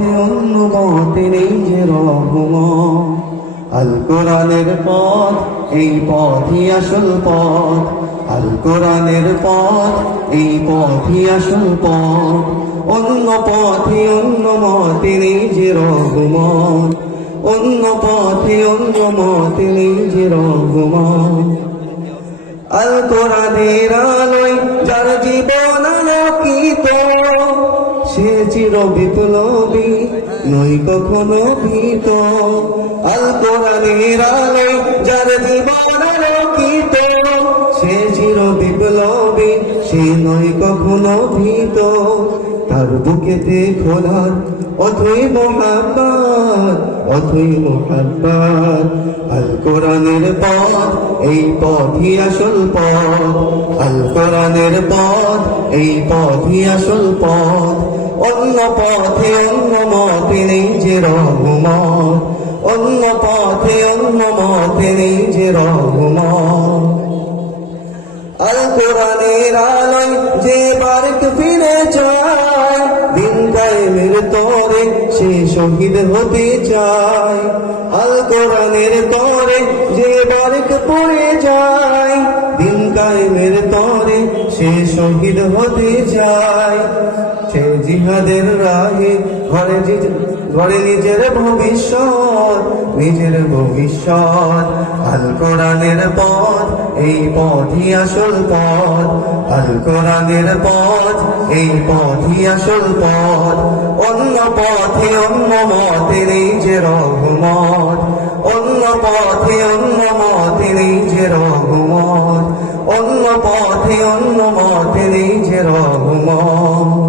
পথে অন্য মতে নেই যে রহমত। আল কোরআনের পথ, এই পথই আসল পথ। আল কোরআনের পথ, এই পথই আসল পথ। অন্য পথে অন্য মতে নেই যে রহমত। অন্য পথে অন্য মতে নেই যে রহমত। আল কোরআনের আলোয় যার জীবন আলোকিত, সে চির বিপ্লবী, নই কখনো ভীত। আল কোরআনের আলোয় যার জীবন আলোকিত, সে চির বিপ্লবী, সে নই কখনো ভীত। তার বুকেতে খোদার অথই মোহাব্বত, অথই মোহাব্বত। আল কোরআনের পথ, এই পথই আসল পথ। আল কোরআনের পথ, এই পথই আসল পথ। অন্য পথে অন্য মতে নেই যে রহমত। অন্য পথে অন্য মতে নেই যে রহমত। আল কোরআনের আলোয় যে বারেক ফিরে যায়, দিন কায়েমের তরে সে শহীদ হতে চায়। আল কোরআনের তরে যে বারেক পড়ে যায়, দিন কায়েমের তরে সে শহীদ হতে চায়। সে জিহাদের রাহে গড়ে নিজের ভবিষ্যৎ, নিজের ভবিষ্যৎ। আল কোরআনের পথ, এই পথই আসল পথ। আল কোরআনের পথ, এই পথই আসল পথ। অন্য পথে অন্য মতে নেই যে রহমত। অন্য পথে অন্য মতে নেই যে রহমত। অন্য পথে অন্য মতে নেই যে রহমত।